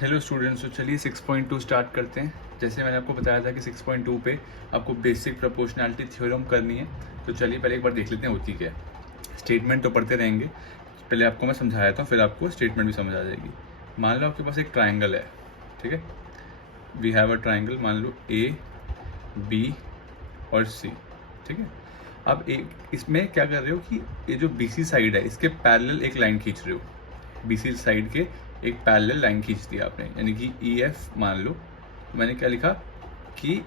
Hello students, तो चलिए 6.2 start करते हैं। जैसे मैंने आपको बताया था कि 6.2 पे आपको बेसिक प्रोपोर्शनैलिटी थ्योरम करनी है। तो चलिए पहले एक बार देख लेते हैं होती क्या है। स्टेटमेंट तो पढ़ते रहेंगे, पहले आपको मैं समझाया था, फिर आपको स्टेटमेंट भी समझ आ जाएगी। मान लो आपके पास एक ट्राइंगल है, ठीक है। वी हैव अ ट्राइंगल, मान लो ए, बी और सी, ठीक है। अब एक इसमें क्या कर रहे हो कि ये जो बी सी साइड है इसके पैरेलल एक लाइन खींच रहे हो। बी सी साइड के एक पैरेलल लाइन खींच दी आपने, यानी कि ई एफ मान लो। तो मैंने क्या लिखा कि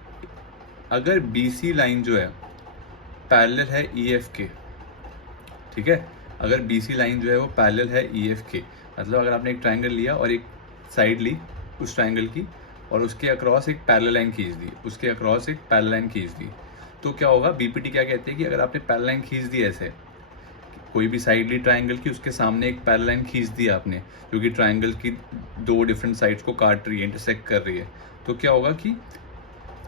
अगर बी सी लाइन जो है पैरेलल है ई एफ के, ठीक है। अगर बी सी लाइन जो है वो पैरेलल है ई एफ के, मतलब अगर आपने एक ट्राइंगल लिया और एक साइड ली उस ट्राइंगल की और उसके अक्रॉस एक पैरेलल लाइन खींच दी, उसके अक्रॉस एक पैरेलल लाइन खींच दी, तो क्या होगा। बीपीटी क्या कहते हैं कि अगर आपने पैरेलल लाइन खींच दी ऐसे, कोई भी साइड ली ट्राइंगल की, उसके सामने एक पैरेलल लाइन खींच दी आपने जो कि ट्राइंगल की दो डिफरेंट साइड्स को काट रही है, इंटरसेक्ट कर रही है, तो क्या होगा कि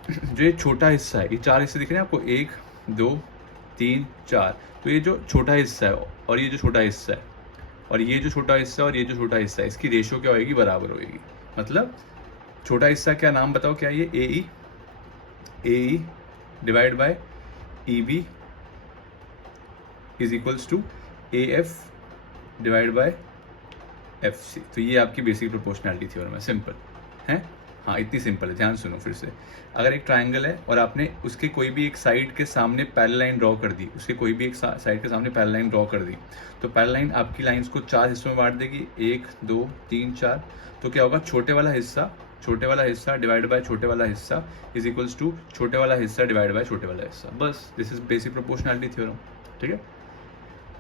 जो ये छोटा हिस्सा है, ये चार हिस्से दिख रहे हैं आपको, 1 2 3 4, तो ये जो छोटा हिस्सा है और ये जो छोटा हिस्सा है और ये जो छोटा हिस्सा और ये जो छोटा हिस्सा है, इसकी रेशियो क्या होगी, बराबर होगी। मतलब छोटा हिस्सा क्या, नाम बताओ क्या, ये A E divide by E B is equals to A F divide by F C. तो ये आपकी बेसिक प्रोपोर्शनैलिटी थ्योरम है, सिंपल है। हाँ, इतनी सिंपल है, ध्यान सुनो फिर से। अगर एक ट्राइंगल है और आपने उसके कोई भी एक साइड के सामने पैरेलल लाइन ड्रॉ कर दी, उसके कोई भी एक साइड के सामने पैरेलल लाइन ड्रॉ कर दी, तो पैरेलल लाइन आपकी लाइंस को चार हिस्सों में बांट देगी, 1 2 3 4। तो क्या होगा, छोटे वाला हिस्सा डिवाइड बाय छोटे वाला हिस्सा इज इक्वल्स टू छोटे वाला हिस्सा डिवाइड बाय छोटे वाला हिस्सा। बस, this is basic proportionality theorem, ठीक है।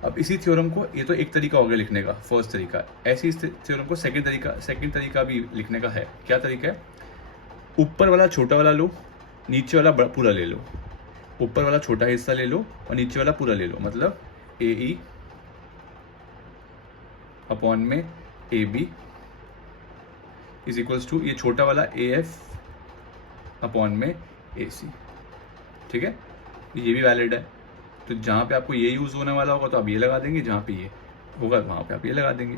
अब इसी थ्योरम को, ये तो एक तरीका हो गया लिखने का, फर्स्ट तरीका। ऐसे इस थ्योरम को सेकंड तरीका भी लिखने का है। क्या तरीका है, ऊपर वाला छोटा वाला लो, नीचे वाला पूरा ले लो। ऊपर वाला छोटा हिस्सा ले लो और नीचे वाला पूरा ले लो, मतलब ए ई अपॉन में A B is equals to ये छोटा वाला ए एफ अपॉन में ए सी, ठीक है। ये भी वैलिड है। तो जहाँ पे आपको ये यूज़ होने वाला होगा तो आप ये लगा देंगे, जहाँ पे ये होगा वहाँ पे आप ये लगा देंगे।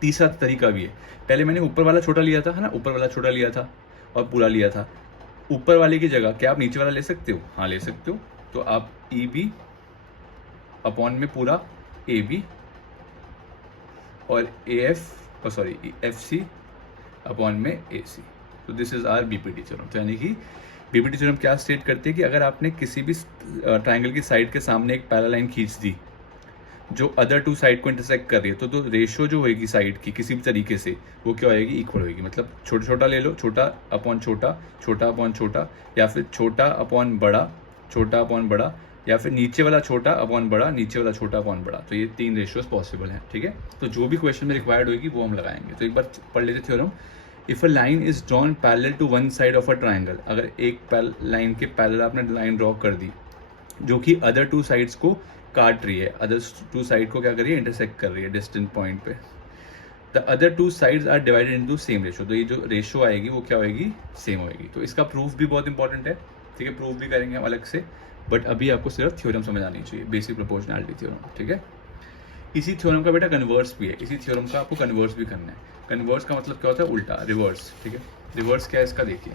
तीसरा तरीका भी है, पहले मैंने ऊपर वाला छोटा लिया था, है ना, ऊपर वाला छोटा लिया था और पूरा लिया था। ऊपर वाले की जगह क्या आप नीचे वाला ले सकते हो, हाँ ले सकते हो। तो आप ई बी अपॉन में पूरा ए बी और A F sorry F C upon में ए सी। तो this is our BPT theorem. तो यानी कि बीपीटी थ्योरम क्या स्टेट करती है कि अगर आपने किसी भी ट्राइंगल की साइड के सामने एक पैरेलल लाइन खींच दी जो अदर टू साइड को इंटरसेक्ट कर रही है, तो रेशियो जो होगी साइड की किसी भी तरीके से वो क्या होगी, इक्वल होगी। मतलब छोटा छोटा ले लो, छोटा अपॉन छोटा, छोटा अपॉन छोटा, या फिर छोटा अपॉन बड़ा, छोटा अपॉन बड़ा, या फिर नीचे वाला छोटा अपॉन बड़ा, नीचे वाला छोटा अपॉन बड़ा। तो ये तीन रेशियोज पॉसिबल हैं, ठीक है। तो जो भी क्वेश्चन में रिक्वायर्ड होगी वो हम लगाएंगे। तो एक बार पढ़ लेते theorem. If a line is drawn parallel to one side of a triangle, अगर एक लाइन के पैरेलल आपने लाइन ड्रॉ कर दी जो कि अदर टू साइड्स को काट रही है, अदर टू साइड को क्या कर रही है, इंटरसेक्ट कर रही है डिस्टेंट पॉइंट पे, the other two sides are divided into same ratio. तो ये जो रेशियो आएगी वो क्या होगी, सेम होगी। तो इसका प्रूफ भी बहुत इंपॉर्टेंट है, ठीक है, प्रूफ भी करेंगे हम अलग से, बट अभी आपको सिर्फ थ्योरम समझ आनी चाहिए, बेसिक प्रोपोर्शनैलिटी थ्योरम, ठीक है। इसी थ्योरम का बेटा कन्वर्स भी है, इसी थ्योरम का आपको कन्वर्स भी करना है। कन्वर्स का मतलब क्या होता है, उल्टा, रिवर्स, ठीक है। रिवर्स क्या है इसका, देखिए।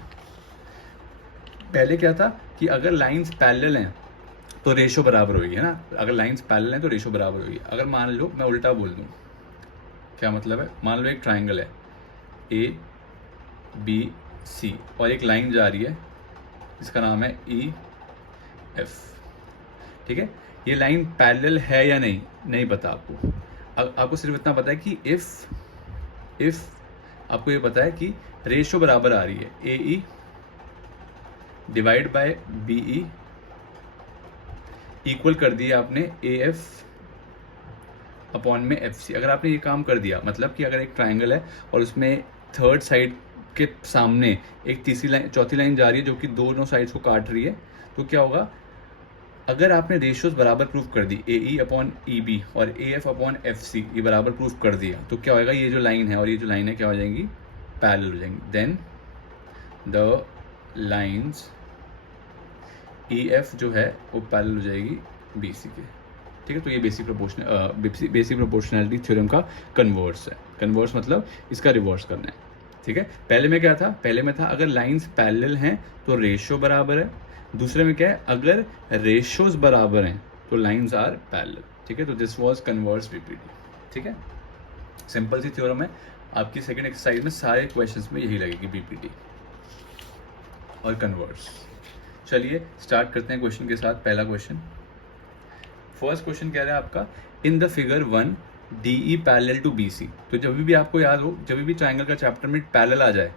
पहले क्या था कि अगर लाइंस पैरेलल हैं तो रेशो बराबर होगी, है ना। अगर लाइंस पैरेलल हैं तो रेशो बराबर होगी। अगर मान लो मैं उल्टा बोल दूं, क्या मतलब है, मान लो एक ट्राइंगल है ए बी सी और एक लाइन जा रही है जिसका नाम है ई एफ, ठीक है। ये लाइन पैरेलल है या नहीं, नहीं पता आपको। आपको सिर्फ इतना पता है कि इफ आपको ये पता है कि रेशो बराबर आ रही है, A E divide by B E equal कर दिया आपने ए एफ अपॉन में एफ सी। अगर आपने ये काम कर दिया, मतलब कि अगर एक ट्राइंगल है और उसमें थर्ड साइड के सामने एक तीसरी लाइन, चौथी लाइन जा रही है जो कि दोनों साइड्स को काट रही है, तो क्या होगा, अगर आपने रेशियोज बराबर प्रूफ कर दी, ए ई अपॉन ई बी और A F upon F C, ये बराबर प्रूफ कर दिया, तो क्या होगा, ये जो लाइन है और ये जो लाइन है क्या हो जाएंगी, पैरेलल हो जाएंगी। Then the lines E F जो है वो पैरेलल हो जाएगी बी सी के, ठीक है। तो ये बेसिक प्रोपोर्शनैलिटी थ्योरम का कन्वर्स है। कन्वर्स मतलब इसका रिवर्स करना है। ठीक है। पहले में क्या था, पहले में था अगर लाइंस पैरेलल हैं तो रेशियो बराबर है, दूसरे में क्या है अगर रेशियोज बराबर हैं तो लाइंस आर पैरेलल, ठीक है। तो दिस वाज कन्वर्स बीपीटी, ठीक है। सिंपल सी थ्योरम है, आपकी सेकंड एक्सरसाइज में सारे क्वेश्चंस में यही लगेगी बीपीटी और कन्वर्स। चलिए स्टार्ट करते हैं क्वेश्चन के साथ। पहला क्वेश्चन, फर्स्ट क्वेश्चन कह रहा है आपका in the figure 1 DE parallel to BC। तो जब भी आपको याद हो, जब भी ट्राइंगल का चैप्टर में पैरेलल आ जाए,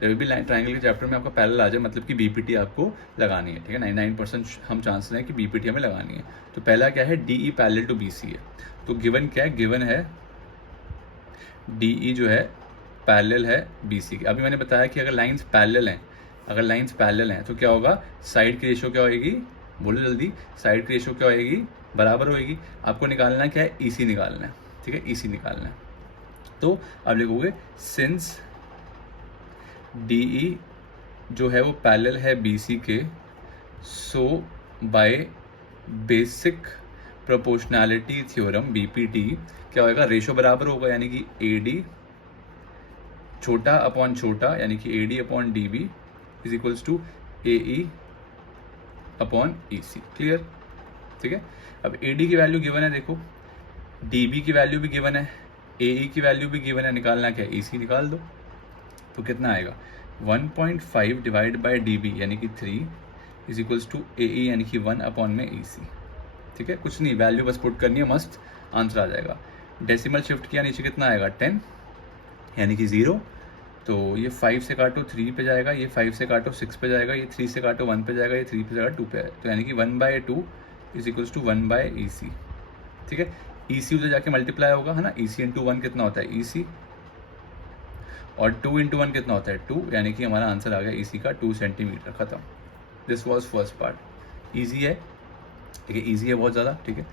जब भी ट्राइंगल के चैप्टर में आपका पैरेलल आ जाए मतलब कि बीपीटी आपको लगानी है, ठीक है। 99% हम चांस हैं कि बीपीटी हमें लगानी है। तो पहला क्या है, DE पैरेलल टू BC है। तो गिवन क्या है, गिवन है DE जो है पैरेलल है BC के। अभी मैंने बताया कि अगर लाइंस पैरेलल हैं, अगर लाइंस पैरेलल हैं तो क्या होगा, साइड की रेशियो क्या होएगी, बोलो जल्दी, साइड की रेशियो क्या होएगी, बराबर होएगी। आपको निकालना क्या है, EC निकालना है, ठीक है, EC निकालना है। तो अब लिखोगे सिंस DE जो है वो पैरेलल है BC के, so by basic proportionality theorem BPT क्या होएगा, रेशियो बराबर होगा, यानी कि AD छोटा अपॉन छोटा यानी कि AD upon DB is equals to AE upon EC। Clear, ठीक है। अब AD की वैल्यू गिवन है, देखो DB की वैल्यू भी गिवन है, AE की वैल्यू भी गिवन है, निकालना क्या है, EC निकाल दो। तो कितना आएगा, 1.5 डिवाइड बाय DB यानी कि 3 इज इक्वल्स टू AE यानी कि 1 अपॉन में EC, ठीक है। कुछ नहीं, वैल्यू बस पुट करनी है, मस्त आंसर आ जाएगा। डेसिमल शिफ्ट किया, नीचे कितना आएगा 10 यानी कि 0। तो ये 5 से काटो 3 पे जाएगा, ये 5 से काटो 6 पे जाएगा, ये 3 से काटो 1 पे जाएगा, ये 3 पे जाएगा 2 पे आएगा। तो यानी कि 1/2 इज इक्वल्स टू 1/EC, ठीक है। EC उधर जाके मल्टीप्लाई होगा, है ना, EC इंटू 1 कितना होता है EC, और 2 इंटू 1 कितना होता है 2, यानी कि हमारा आंसर आ गया EC का 2 सेंटीमीटर। खत्म। This was first part, easy है, ठीक है, ईजी है बहुत ज़्यादा, ठीक है।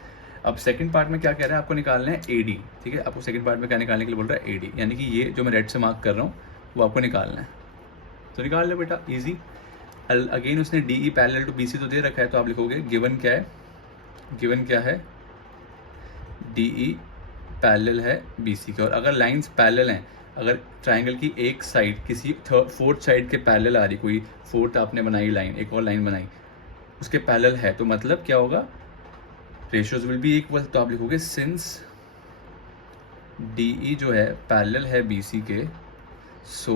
अब सेकंड पार्ट में क्या कह रहा है, आपको निकालना है AD, ठीक है। आपको सेकंड पार्ट में क्या निकालने के लिए बोल रहा है, AD, यानी कि ये जो मैं रेड से मार्क कर रहा हूँ वो आपको निकालना है। तो निकाल लो बेटा, ईजी। अगेन उसने DE पैरेलल टू BC तो दे रखा है, तो आप लिखोगे गिवन क्या है, गिवन क्या है, DE पैरेलल है BC के। और अगर लाइंस पैरेलल हैं, अगर ट्राइंगल की एक साइड किसी फोर्थ साइड के पैरेलल आ रही, कोई फोर्थ आपने बनाई लाइन, एक और लाइन बनाई, उसके पैरेलल है, तो मतलब क्या होगा, रेशियोज विल बी इक्वल। तो आप लिखोगे सिंस DE जो है पैरेलल है BC के, so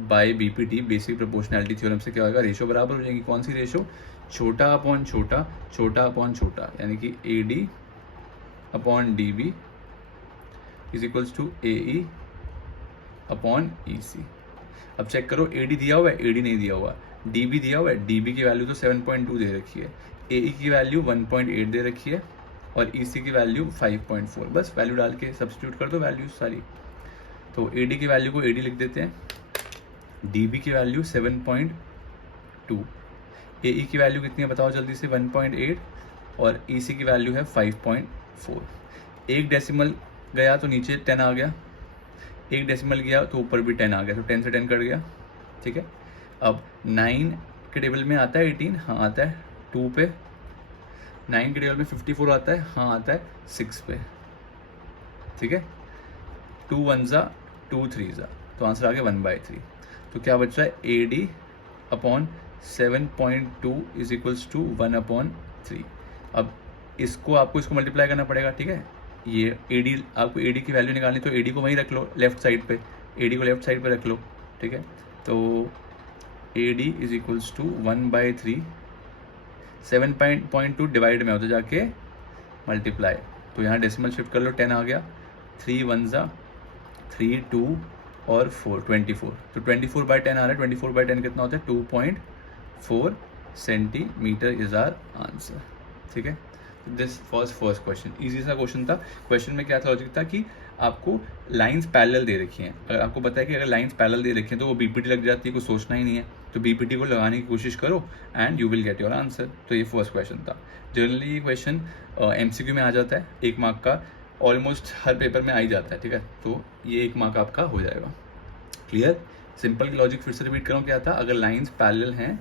by BPT basic proportionality theorem से क्या होगा, रेशियो बराबर हो जाएगी। कौन सी रेशियो, छोटा अपॉन छोटा, छोटा अपॉन छोटा, यानी कि AD upon DB is equals to AE upon EC। अब चेक करो, AD दिया हुआ है, AD नहीं दिया हुआ, DB दिया हुआ है, DB की वैल्यू तो 7.2 दे रखी है, AE की वैल्यू 1.8 दे रखी है, और EC की वैल्यू 5.4। बस वैल्यू डाल के सब्स्टिट्यूट कर दो वैल्यूज सारी। तो AD की वैल्यू को AD लिख देते हैं, DB की वैल्यू 7.2, AE की वैल्यू कितनी है बताओ जल्दी से, 1.8, और EC की वैल्यू है 5.4। एक डेसिमल गया तो नीचे 10 आ गया, एक डेसिमल गया तो ऊपर भी 10 आ गया, तो 10 से 10 कट गया, ठीक है। अब 9 के टेबल में आता है 18, हाँ आता है 2 पे, 9 के टेबल में 54 आता है, हाँ आता है 6 पे, ठीक है। 2 1 ज़ा 2 3 ज़ा, तो आंसर आ गया 1/3। तो क्या बच रहा है, AD upon 7.2 is equals to 1/3। अब इसको आपको इसको मल्टीप्लाई करना पड़ेगा, ठीक है। ये AD, आपको AD की वैल्यू निकालनी, तो AD को वहीं रख लो लेफ्ट साइड पे, AD को लेफ्ट साइड पे रख लो, ठीक है। तो AD is equals to 1/3, 7.2 divide में होता जाके मल्टीप्लाई, तो यहाँ डेसिमल शिफ्ट कर लो, 10 आ गया, 3 1 ज़ा 3 2 और 4 24, तो 24/10 आ रहा है। 24/10 कितना होता है, 2.4 सेंटीमीटर इज आर आंसर, ठीक है। This was first question, easy सा क्वेश्चन था। क्वेश्चन में क्या था, लॉजिक था कि आपको लाइंस पैरेलल दे रखी हैं, अगर आपको पता है कि अगर लाइंस पैरेलल दे रखी हैं तो वो BPT लग जाती है, कुछ सोचना ही नहीं है, तो BPT को लगाने की कोशिश करो and you will get your answer. तो ये फर्स्ट क्वेश्चन था। जनरली ये क्वेश्चन MCQ में आ जाता है, 1 मार्क का, ऑलमोस्ट हर पेपर में आ ही जाता है, ठीक है। तो ये 1 मार्क आपका हो जाएगा। क्लियर, सिंपल लॉजिक फिर से रिपीट करूँ, क्या था, अगर लाइंस पैरेलल हैं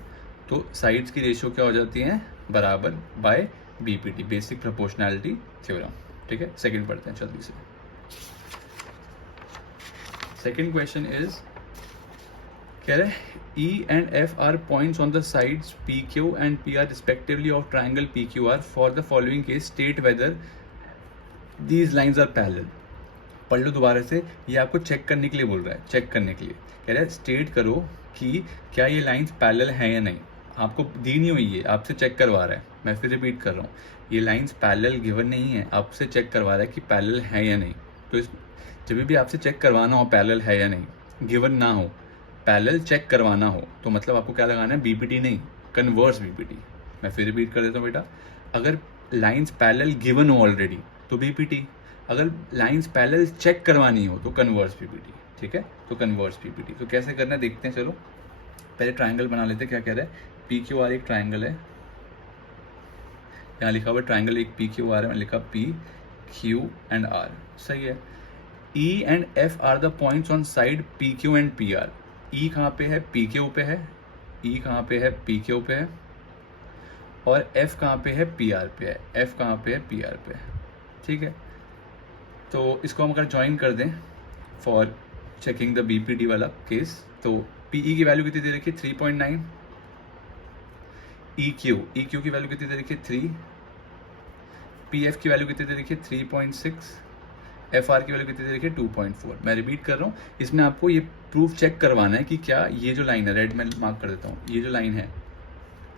तो साइड्स की रेशियो क्या हो जाती हैं, बराबर, by BPT basic proportionality theorem, ठीक है। सेकंड पढ़ते हैं जल्दी से। सेकेंड क्वेश्चन इज कह रहे E and F are points on the sides PQ and PR respectively of triangle PQR. For the following case, state whether these lines are parallel. पढ़ लो दोबारा से, ये आपको चेक करने के लिए बोल रहा है, चेक करने के लिए कह रहा है स्टेट करो कि क्या ये लाइंस पैरेलल हैं या नहीं. आपको दी नहीं हुई है, आपसे चेक करवा रहा है. मैं फिर रिपीट कर रहा हूँ, ये लाइंस पैरेलल गिवन नहीं है, आपसे चेक करवा रहा है कि पैरेलल है या नहीं. तो इस जब भी आपसे चेक करवाना हो पैरेलल है या नहीं, गिवन ना हो, पैरेलल चेक करवाना हो, तो मतलब आपको क्या लगाना है, बीपीटी नहीं, कन्वर्स बीपीटी. मैं फिर रिपीट कर देता हूँ बेटा, अगर लाइंस पैरेलल गिवन हो ऑलरेडी तो बीपीटी, अगर लाइंस पैरेलल चेक करवानी हो तो कन्वर्स बीपीटी. ठीक है, तो कन्वर्स बीपीटी. तो कैसे करना है देखते हैं. चलो पहले ट्राइंगल बना लेते हैं. क्या कह रहा है, पी क्यू आर एक ट्राइंगल है, यहाँ लिखा हुआ ट्राइंगल एक पी क्यू आर है, मैंने लिखा पी क्यू एंड आर. सही है. E and F are the points on side P Q and P R. E कहाँ पे है, पी क्यू पे है. ई कहाँ पे है, पी क्यू पे है. और एफ कहाँ पे है, पी आर पे है. एफ कहाँ पे है, पी आर पे है. ठीक है, तो इसको हम अगर ज्वाइन कर दें फॉर चेकिंग द बीपीडी वाला केस, तो पीई की वैल्यू कितनी दे रखी है, 3.9. ई क्यू की वैल्यू कितनी दे रखी है, 3. पी एफ की वैल्यू कितनी दे रखी है, 3.6. एफ आर की वैल्यू कितनी दे रखी है, 2.4. मैं रिपीट कर रहा हूँ, इसमें आपको ये प्रूफ चेक करवाना है कि क्या ये जो लाइन है, रेड में मार्क कर देता हूँ, ये जो लाइन है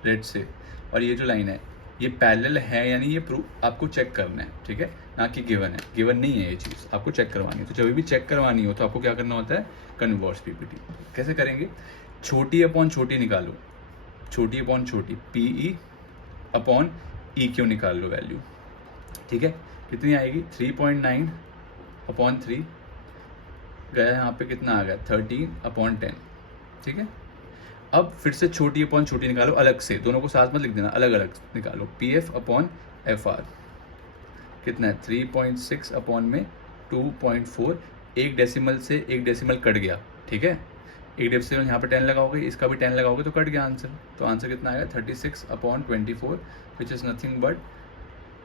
रेड से, और ये जो लाइन है ये पैरेलल है यानी ये प्रूफ आपको चेक करना है. ठीक है, ना कि गिवन है, गिवन नहीं है ये चीज़, आपको चेक करवानी है. तो जब भी चेक करवानी हो तो आपको क्या करना होता है, कन्वर्स पीपीटी. कैसे करेंगे, छोटी अपॉन छोटी निकालो, छोटी अपॉन छोटी, पीई अपॉन ई क्यू निकाल लो वैल्यू. ठीक है, कितनी आएगी, 3.9 अपॉन 3 गया, यहाँ पे कितना आ गया, 13 अपॉन 10. ठीक है, अब फिर से छोटी अपॉन छोटी निकालो अलग से, दोनों को साथ में लिख देना, अलग अलग निकालो. P F upon F are कितना है, 3.6 अपॉन में 2.4. एक डेसिमल से एक डेसिमल कट गया. ठीक है, एक डेसिमल यहाँ पे 10 लगाओगे, इसका भी 10 लगाओगे तो कट गया आंसर. तो आंसर कितना आएगा, 36 upon 24 which is nothing but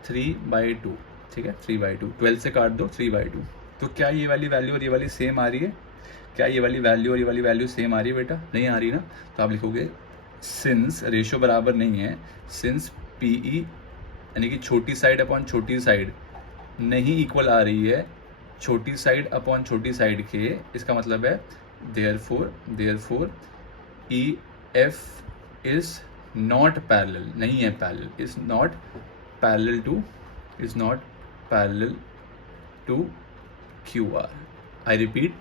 3/2. ठीक है, 3/2. 12 से काट दो, 3/2. तो क्या ये वाली वैल्यू और ये वाली सेम आ रही है, क्या ये वाली वैल्यू और ये वाली वैल्यू सेम आ रही है बेटा, नहीं आ रही ना. तो आप लिखोगे सिंस रेशियो बराबर नहीं है, सिंस पीई यानी कि छोटी साइड अपॉन छोटी साइड नहीं इक्वल आ रही है छोटी साइड अपॉन छोटी साइड के, इसका मतलब है therefore E F is not parallel, नहीं है parallel, is not parallel to Q R. I repeat,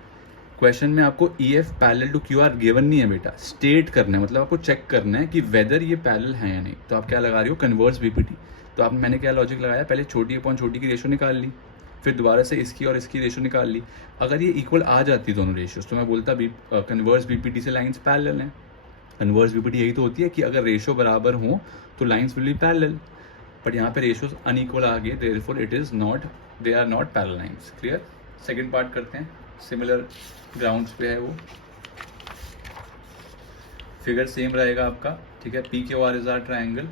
question में आपको E F parallel to Q R given नहीं है बेटा, स्टेट करना है, मतलब आपको चेक करना है कि वेदर ये पैरेलल है या नहीं. तो आप क्या लगा रहे हो, कन्वर्स बीपीटी. तो आप मैंने क्या लॉजिक लगाया, पहले छोटी अपॉन छोटी की रेशो निकाल ली, फिर दोबारा से इसकी और इसकी रेशो निकाल ली. अगर ये इक्वल आ जाती दोनों रेशियोज तो मैं बोलता कन्वर्स बीपीटी से लाइंस पैरेलल हैं. कन्वर्स बीपीटी यही तो होती है कि अगर रेशो बराबर हो तो lines will be parallel, but यहाँ पे रेशियोज अनइक्वल आ गए, therefore it is not, they are not parallel lines. Clear. Second part करते हैं, सिमिलर ग्राउंड्स पे है वो, फिगर सेम रहेगा आपका. ठीक है, P Q R is our triangle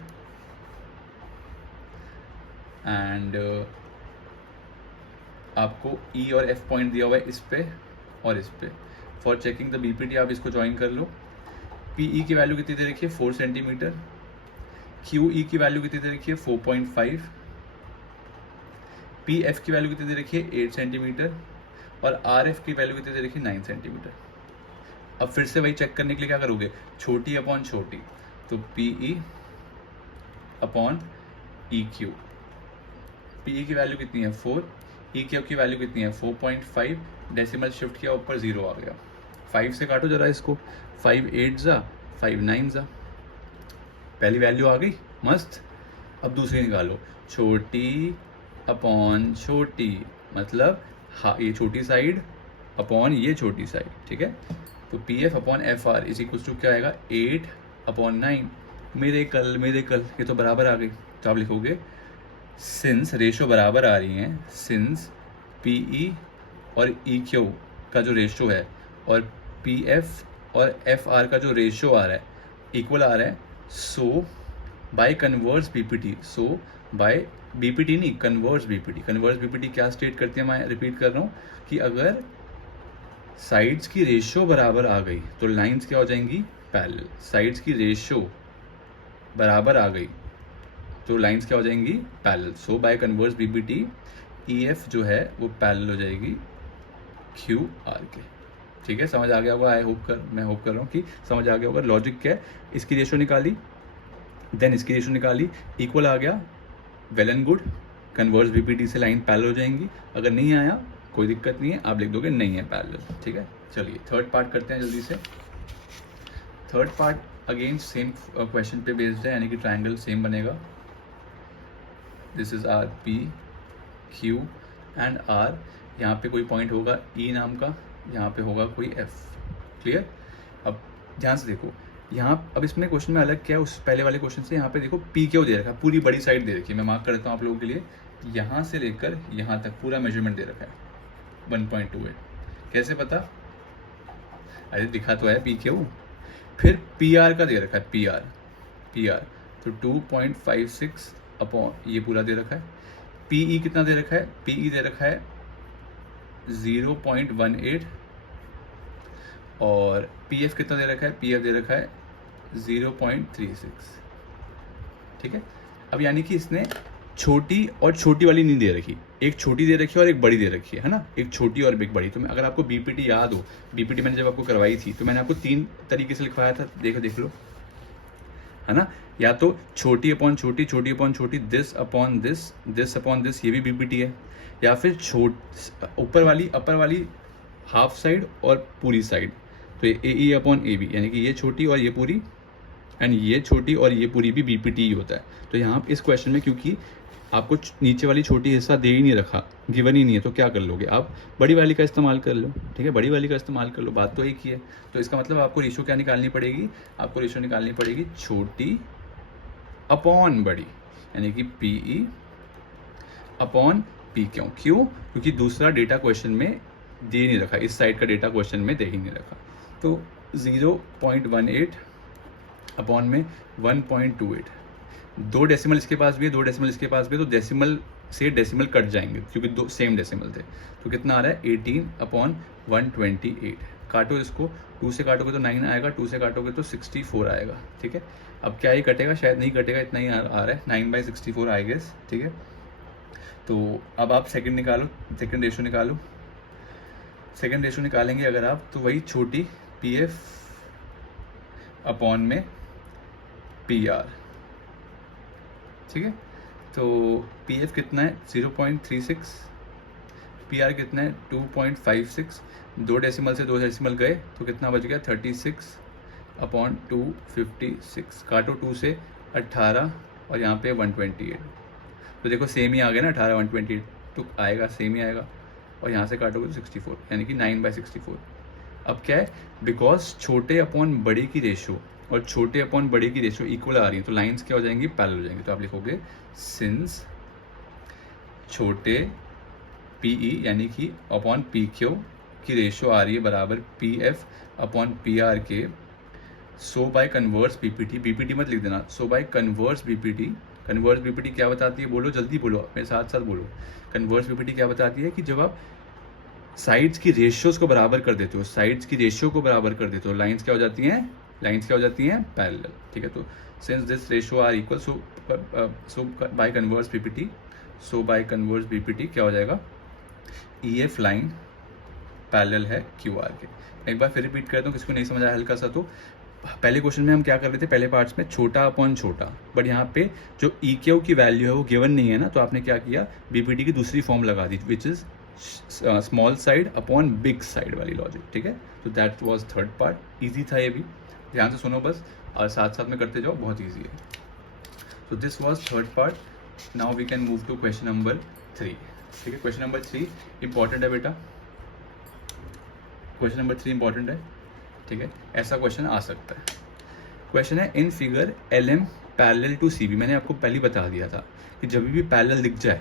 and आपको ई और एफ पॉइंट दिया हुआ है इस पे और इस पे. फॉर चेकिंग द बीपीटी आप इसको ज्वाइन कर लो. पीई की वैल्यू कितनी दे रखी है, 4 सेंटीमीटर. क्यूई की वैल्यू कितनी दे रखी है, 4.5. पी एफ की वैल्यू कितनी दे रखी है, 8 सेंटीमीटर. और आर एफ की वैल्यू कितनी दे रखी है, 9 सेंटीमीटर. अब फिर से वही चेक करने के लिए क्या करोगे, छोटी अपॉन छोटी, तो PE upon E Q. PE की वैल्यू कितनी है, 4. ई क्यू की वैल्यू कितनी है, 4.5. डेसिमल शिफ्ट किया, ऊपर 0 आ गया. 5 से काटो जरा इसको, 5 8 जा, 5 9 जा. पहली वैल्यू आ गई, मस्त. अब दूसरी निकालो, छोटी अपॉन छोटी, मतलब हाँ ये छोटी साइड अपॉन ये छोटी साइड. ठीक है, तो P F upon F R is equal to क्या आएगा, 8 अपॉन 9. मेरे कल ये तो बराबर आ गई. तो आप लिखोगे सिंस रेशो बराबर आ रही हैं, सिंस पी ई और ई क्यू का जो रेशो है और पी एफ और एफ आर का जो रेशो आ रहा है इक्वल आ रहा है, so by converse BPT, so by BPT नहीं, कन्वर्स बीपीटी. कन्वर्स बीपीटी क्या स्टेट करती है, मैं रिपीट कर रहा हूँ कि अगर साइड्स की रेशियो बराबर आ गई तो लाइंस क्या हो जाएंगी, पैरेलल। साइड्स की रेशियो बराबर आ गई तो लाइंस क्या हो जाएंगी, parallel. So by converse BPT E F जो है वो पैरेलल हो जाएगी क्यू आर के। ठीक है, समझ आ गया होगा, मैं होप कर रहा हूँ कि समझ आ गया होगा। लॉजिक क्या है, इसकी रेशियो निकाली, देन इसकी रेशियो निकाली, इक्वल आ गया, well and good, converse BPT से लाइन पैरेलल हो जाएंगी। अगर नहीं आया कोई दिक्कत नहीं है, आप लिख दोगे नहीं है पैरेलल। ठीक है, चलिए थर्ड पार्ट करते हैं जल्दी से। Third part again same question पे बेस्ड है, यानी कि ट्राइंगल सेम बनेगा। This is our P Q and R. यहाँ पे कोई पॉइंट होगा ई नाम का, यहाँ पे होगा कोई एफ। क्लियर। अब ध्यान से देखो यहाँ, अब इसमें क्वेश्चन में अलग क्या है उस पहले वाले क्वेश्चन से। यहाँ पे देखो पी क्यू दे रखा है, पूरी बड़ी साइड दे रखी है। मैं मार्क कर देता हूँ आप लोगों के लिए, यहाँ से लेकर यहाँ तक पूरा मेजरमेंट दे रखा है 1.28। कैसे पता, अरे दिखा तो है पी क्यू। फिर पी आर का दे रखा है, पी आर तो 2.56 अपॉन ये पूरा दे रखा है। पीई कितना दे रखा है, पीई दे रखा है 0.18 और पीएफ कितना दे रखा है, पीएफ दे रखा है 0.36। ठीक है, अब यानी कि इसने छोटी और छोटी वाली नहीं दे रखी, एक छोटी दे रखी है और एक बड़ी दे रखी है ना, एक छोटी और एक बड़ी। तो अगर आपको बीपीटी याद हो, बीपीटी मैंने जब आपको करवाई थी तो मैंने आपको 3 तरीके से लिखवाया था, देख लो, है ना। या तो छोटी अपॉन छोटी, छोटी अपॉन छोटी, this upon this, this upon this, ये भी बीपीटी है। या फिर ऊपर वाली अपर वाली हाफ साइड और पूरी साइड, तो ये A E upon A B, यानी कि ये छोटी और ये पूरी, एंड ये छोटी और ये पूरी भी बीपीटी ही होता है। तो यहाँ इस क्वेश्चन में क्योंकि आपको नीचे वाली छोटी हिस्सा दे ही नहीं रखा, गिवन ही नहीं है, तो क्या कर लोगे आप, बड़ी वाली का इस्तेमाल कर लो। ठीक है, बड़ी वाली का इस्तेमाल कर लो, बात तो एक ही है। तो इसका मतलब आपको रेशियो क्या निकालनी पड़ेगी, आपको रेशियो निकालनी पड़ेगी छोटी अपॉन बड़ी, यानी कि P E upon P Q. क्यों, क्योंकि दूसरा डेटा क्वेश्चन में दे नहीं रखा, इस साइड का डेटा क्वेश्चन में दे ही नहीं रखा। तो 0.18 अपॉन में 1.28, 2 डेसिमल इसके पास भी है, 2 डेसिमल इसके पास भी है, तो डेसिमल से डेसिमल कट जाएंगे क्योंकि 2 सेम डेसिमल थे। तो कितना आ रहा है 18 अपॉन 128। काटो इसको, 2 से काटोगे तो 9 आएगा, 2 से काटोगे तो 64 आएगा। ठीक है, अब क्या ये कटेगा, शायद नहीं कटेगा, इतना ही आ रहा है 9/64 आई गेस। ठीक है, तो अब आप सेकंड निकालो, सेकंड रेशो निकालो। सेकंड रेशो निकालेंगे अगर आप, तो वही छोटी पी एफ अपॉन में पी आर। ठीक है, तो पी एफ कितना है 0.36, पी आर कितना है 2.56, 2 डेसिमल से 2 डेसिमल गए तो कितना बच गया 36 अपॉन 256। काटो 2 से 18 और यहाँ पे 128, तो देखो सेम ही आ गया ना, 18 128 तो आएगा, सेम ही आएगा। और यहाँ से काटोगे तो 64, यानी कि 9/64। अब क्या है, बिकॉज छोटे अपॉन बड़े की रेशो और छोटे अपॉन बड़े की रेशो इक्वल आ रही है, तो लाइंस क्या हो जाएंगी, पैरेलल हो जाएंगी। तो आप लिखोगे सिंस छोटे पी ई यानी कि अपॉन पी क्यू की रेशो आ रही है बराबर P F upon P R के, so by converse BPT, BPT मत लिख देना, so by converse BPT. Converse BPT क्या बताती है, बोलो जल्दी बोलो, मेरे साथ साथ बोलो। कन्वर्स बीपीटी क्या बताती है कि जब आप साइड्स की रेशियोज को बराबर कर देते हो, साइड्स की रेशियो को बराबर कर देते हो, लाइंस क्या हो जाती हैं, लाइंस क्या हो जाती हैं, पैरेलल। ठीक है, तो since this ratio are equal, so by converse BPT, so by converse BPT क्या हो जाएगा, ई एफ लाइन पैरेलल है क्यू आर के। एक बार फिर रिपीट करता हूँ, किसको नहीं समझ आया हल्का सा, तो पहले क्वेश्चन में हम क्या कर रहे थे, पहले पार्ट्स में छोटा अपॉन छोटा, बट यहाँ पे जो ई क्यू की वैल्यू है वो गिवन नहीं है ना, तो आपने क्या किया, बीपीटी की दूसरी फॉर्म लगा दी, which is small side upon big side वाली लॉजिक। ठीक है, तो that was third part, easy था ये भी, ध्यान से सुनो बस और साथ साथ में करते जाओ, बहुत ईजी है। तो this was third part. Now we can move to question number 3। ठीक है, क्वेश्चन नंबर 3 इंपॉर्टेंट है बेटा, क्वेश्चन नंबर 3 इंपॉर्टेंट है। ठीक है, ऐसा क्वेश्चन आ सकता है। क्वेश्चन है in figure L M parallel to C B. मैंने आपको पहले बता दिया था कि जब भी पैरेलल दिख जाए,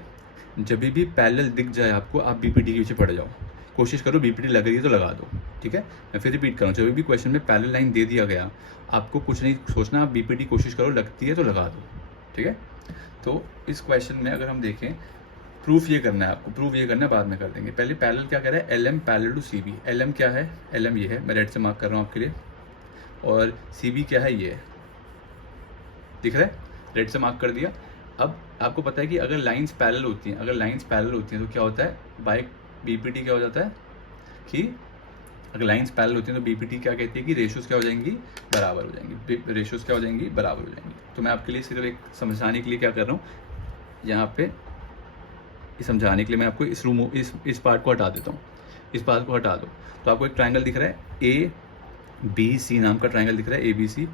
जब भी पैरेलल दिख जाए आपको, आप बीपीटी के पीछे पड़ जाओ, कोशिश करो बीपीटी लग रही है तो लगा दो। ठीक है, मैं फिर रिपीट करूँ, जब भी क्वेश्चन में पैरेलल लाइन दे दिया गया, आपको कुछ नहीं सोचना, आप बीपीटी कोशिश करो, लगती है तो लगा दो। ठीक है, तो इस क्वेश्चन में अगर हम देखें प्रूफ ये करना है आपको, प्रूफ ये करना है, बाद में कर देंगे। पहले पैरेलल क्या कह रहा है, L M parallel to C B. L M क्या है, एल एम ये है, मैं रेड से मार्क कर रहा हूँ आपके लिए, और सी बी क्या है, ये है, दिख रहा है, रेड से मार्क कर दिया। अब आपको पता है कि अगर लाइंस पैरेलल होती हैं, अगर लाइंस पैरेलल होती हैं तो क्या होता है, बाय बीपीटी क्या हो जाता है कि अगर लाइंस पैरेलल होती हैं तो बीपीटी क्या कहती है कि रेशियोज क्या हो जाएंगी, बराबर हो जाएंगी, रेशियोज क्या हो जाएंगी, बराबर हो जाएंगी। तो मैं आपके लिए सिर्फ एक समझाने के लिए क्या कर रहा हूँ, यहाँ पे समझाने के लिए मैं आपको इस पार्ट को हटा देता हूँ, इस पार्ट को हटा दो। तो आपको एक ट्राइंगल दिख रहा है, ए बी सी नाम का ट्राइंगल दिख रहा है, ए बी सी,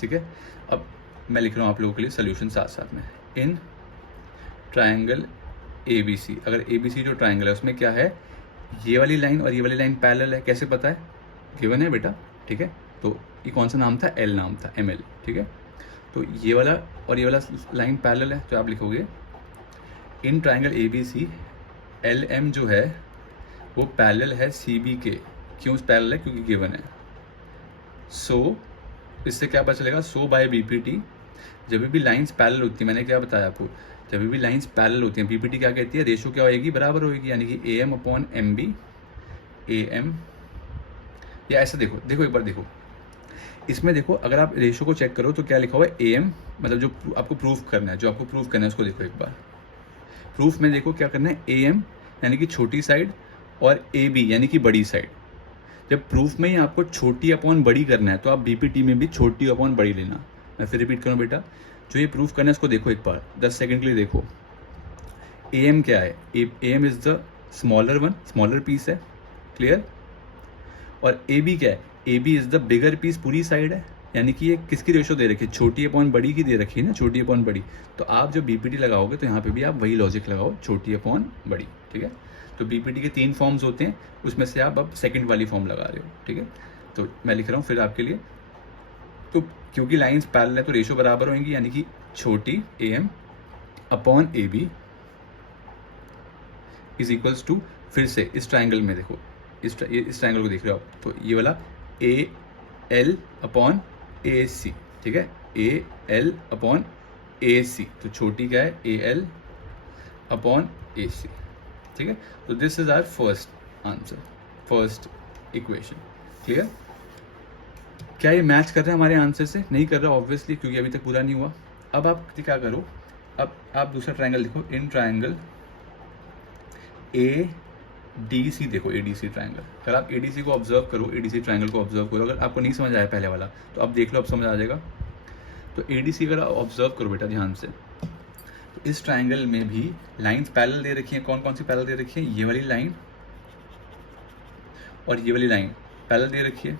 ठीक है। अब मैं लिख रहा हूँ आप लोगों के लिए सोल्यूशन साथ साथ में। इन ट्राइंगल ए बी सी, अगर ए बी सी जो ट्राइंगल है उसमें क्या है, ये वाली लाइन और ये वाली लाइन पैरेलल है, कैसे पता है, गिवन है बेटा, ठीक है। तो ये कौन सा नाम था, एल नाम था, एम एल, ठीक है। तो ये वाला और ये वाला लाइन पैरेलल है, तो आप लिखोगे in triangle A B C L M जो है वो पैरेलल है सी बी के। क्यों पैरेलल है, क्योंकि गिवन है। सो इससे क्या पता चलेगा, सो बाय बीपीटी जब भी लाइंस पैरेलल होती है, मैंने क्या बताया आपको, जब भी लाइंस पैरेलल होती हैं बीपीटी क्या कहती है, रेशो क्या होएगी, बराबर होएगी, यानी कि A M upon M B, A M, या ऐसा देखो, देखो एक बार देखो इसमें, देखो अगर आप रेशो को चेक करो तो क्या लिखा हुआ है, ए एम, मतलब जो आपको प्रूफ करना है, जो आपको प्रूफ करना है उसको देखो एक बार। प्रूफ में देखो क्या करना है, ए एम यानी कि छोटी साइड और ए बी यानी कि बड़ी साइड। जब प्रूफ में ही आपको छोटी अपॉन बड़ी करना है तो आप बीपीटी में भी छोटी अपॉन बड़ी लेना। मैं फिर रिपीट करूँ बेटा, जो ये प्रूफ करना है उसको देखो एक बार, 10 सेकंड के लिए देखो। ए एम क्या है, A M is the smaller one, smaller piece है, क्लियर। और ए बी क्या है, A B is the bigger piece, पूरी साइड है, यानी कि ये किसकी रेशो दे रखी है, छोटी अपॉन बड़ी की दे रखी है ना, छोटी अपॉन बड़ी। तो आप जब बीपीटी लगाओगे तो यहाँ पे भी आप वही लॉजिक लगाओ, छोटी अपॉन बड़ी, ठीक है। तो बीपीटी के 3 फॉर्म्स होते हैं, उसमें से आप अब सेकंड वाली फॉर्म लगा रहे हो, ठीक है। तो मैं लिख रहा हूँ फिर आपके लिए, तो क्योंकि लाइंस पैरेलल है तो रेशो बराबर होंगी, यानी कि छोटी A M upon A B is equals to, फिर से इस ट्राइंगल में देखो, इस ट्राइंगल को देख रहे हो आप, तो ये वाला ए एल अपॉन ए सी, ठीक है, ए एल अपॉन ए सी, तो छोटी क्या है, ए एल अपॉन ए सी, ठीक है। तो this is our first answer, first equation, clear. क्या ये मैच कर रहा है हमारे आंसर से, नहीं कर रहा ऑब्वियसली, क्योंकि अभी तक पूरा नहीं हुआ। अब आप क्या करो, अब आप दूसरा ट्राइंगल देखो, इन ट्राइंगल ए डी सी देखो, ए डी सी ट्राइंगल। अगर आप ए डी सी को ऑब्जर्व करो, ए डी सी ट्राइंगल को ऑब्जर्व करो, अगर आपको नहीं समझ आया पहले वाला तो अब देख लो, अब समझ आ जाएगा। तो ए डी सी अगर आप ऑब्जर्व करो बेटा ध्यान से, तो इस ट्राइंगल में भी लाइंस पैरेलल दे रखी हैं। कौन कौन सी पैरेलल दे रखी है, ये वाली लाइन और ये वाली लाइन पैरेलल दे रखी है।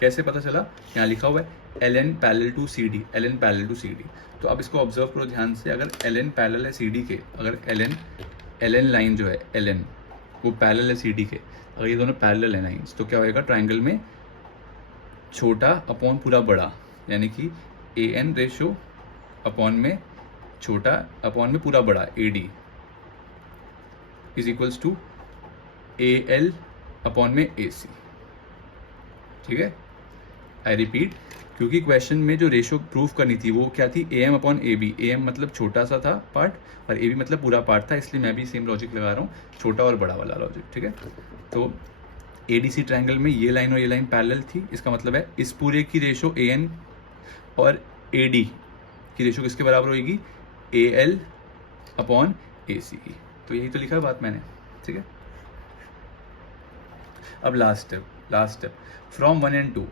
कैसे पता चला, यहाँ लिखा हुआ है L N parallel to C D, L N parallel to C D. तो अब इसको ऑब्जर्व करो ध्यान से, अगर एल एन पैरेलल है सी डी के, अगर एल एन लाइन जो है एल एन वो पैरेलल है सी डी के, अगर ये दोनों पैरेलल है लाइंस, तो क्या होएगा, ट्राइंगल में छोटा अपॉन पूरा बड़ा, यानी कि ए एन रेशो अपॉन में छोटा अपॉन में पूरा बड़ा, A D is equals to A L upon में ए सी, ठीक है। आई रिपीट, क्योंकि क्वेश्चन में जो रेशो प्रूफ करनी थी वो क्या थी, A M upon A B. A M मतलब छोटा सा था पार्ट और ए बी मतलब पूरा पार्ट था, इसलिए मैं भी सेम लॉजिक लगा रहा हूँ, छोटा और बड़ा वाला लॉजिक, ठीक है। तो ए डी सी ट्राइंगल में ये लाइन और ये लाइन पैरेलल थी, इसका मतलब है इस पूरे की रेशो ए एन और ए डी की रेशो किसके बराबर होगी, ए एल अपॉन ए सी की। तो यही तो लिखा है बात मैंने, ठीक है। अब last step from 1 and 2,